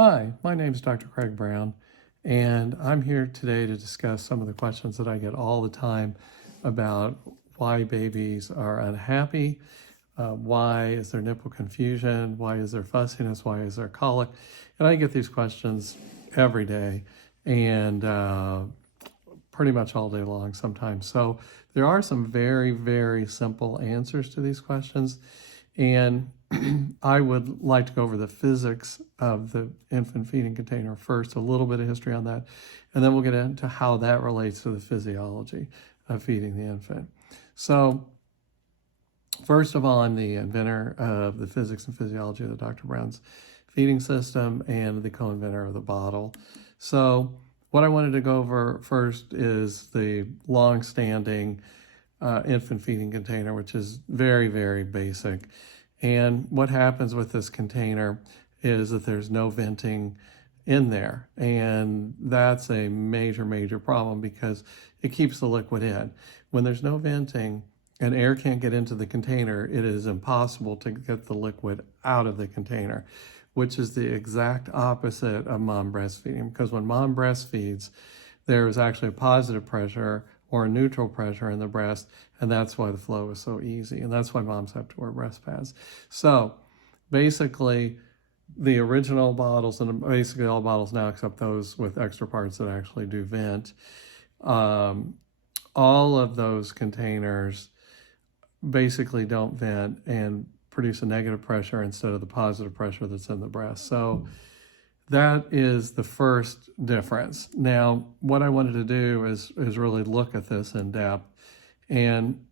Hi, my name is Dr. Craig Brown, and I'm here today to discuss some of the questions that I get all the time about why babies are unhappy, why is there nipple confusion, why is there fussiness, why is there colic, and I get these questions every day and pretty much all day long sometimes. So there are some very, very simple answers to these questions, and I would like to go over the physics of the infant feeding container first, a little bit of history on that, and then we'll get into how that relates to the physiology of feeding the infant. So first of all, I'm the inventor of the physics and physiology of the Dr. Brown's feeding system and the co-inventor of the bottle. So what I wanted to go over first is the long-standing infant feeding container, which is very, very basic. And what happens with this container is that there's no venting in there. And that's a major, major problem because it keeps the liquid in. When there's no venting and air can't get into the container, it is impossible to get the liquid out of the container, which is the exact opposite of mom breastfeeding. Because when mom breastfeeds, there is actually a positive pressure or a neutral pressure in the breast, and that's why the flow is so easy, and that's why moms have to wear breast pads. So basically, the original bottles, and basically all bottles now except those with extra parts that actually do vent, all of those containers basically don't vent and produce a negative pressure instead of the positive pressure that's in the breast. So that is the first difference. Now, what I wanted to do is really look at this in depth, and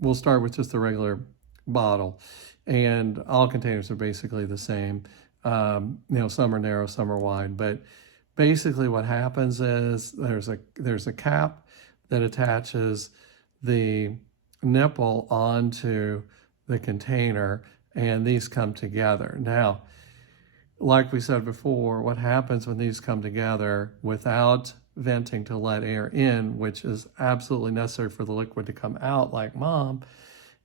we'll start with just the regular bottle, and all containers are basically the same. Some are narrow, some are wide, but basically what happens is there's a cap that attaches the nipple onto the container, and these come together. Now, like we said before, what happens when these come together without venting to let air in, which is absolutely necessary for the liquid to come out like mom,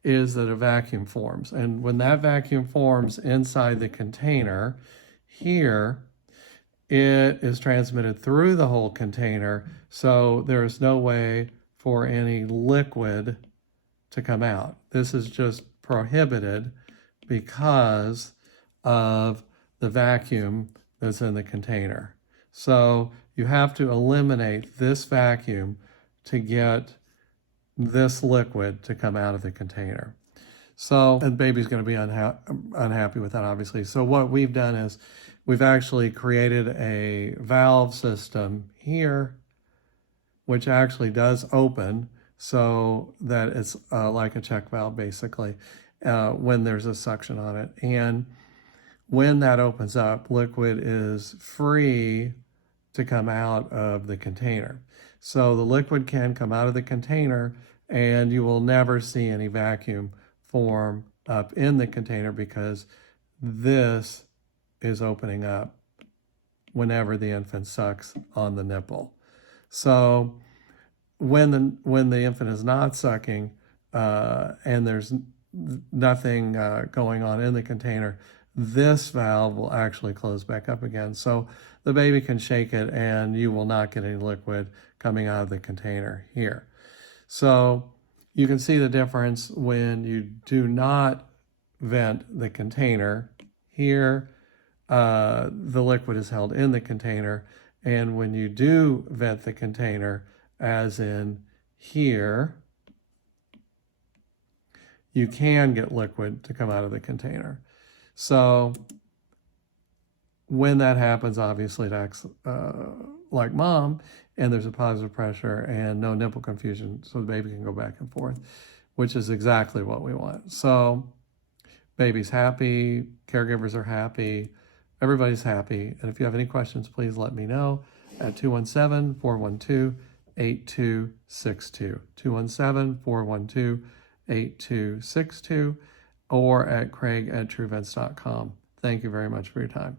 is that a vacuum forms. And when that vacuum forms inside the container, here, it is transmitted through the whole container, so there is no way for any liquid to come out. This is just prohibited because of the vacuum that's in the container. So you have to eliminate this vacuum to get this liquid to come out of the container. So, and the baby's going to be unhappy with that, obviously. So what we've done is we've actually created a valve system here, which actually does open so that it's like a check valve, basically, when there's a suction on it. And when that opens up, liquid is free to come out of the container. So the liquid can come out of the container, and you will never see any vacuum form up in the container because this is opening up whenever the infant sucks on the nipple. So when the infant is not sucking and there's nothing going on in the container, this valve will actually close back up again. So the baby can shake it and you will not get any liquid coming out of the container here. So you can see the difference when you do not vent the container. Here, the liquid is held in the container. And when you do vent the container, as in here, you can get liquid to come out of the container. So when that happens, obviously it acts like mom, and there's a positive pressure and no nipple confusion, so the baby can go back and forth, which is exactly what we want. So baby's happy, caregivers are happy, everybody's happy. And if you have any questions, please let me know at 217-412-8262, 217-412-8262, or at craig@truevents.com. Thank you very much for your time.